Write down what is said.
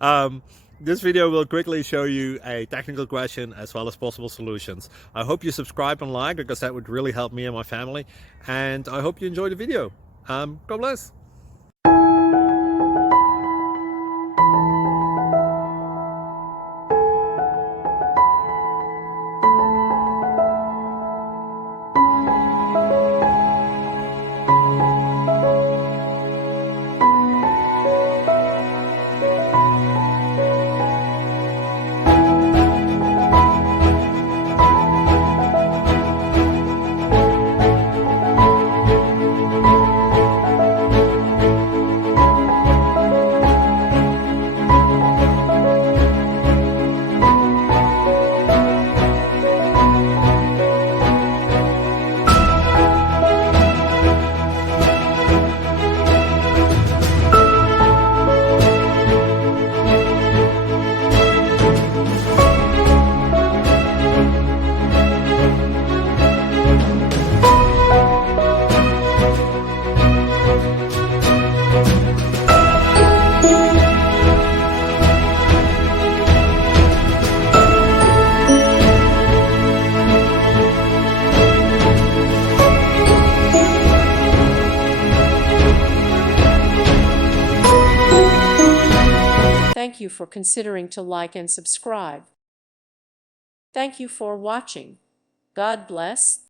um, this video will quickly show you a technical question as well as possible solutions. I hope you subscribe and like, because that would really help me and my family. And I hope you enjoy the video. God bless. Thank you for considering to like and subscribe. Thank you for watching. God bless.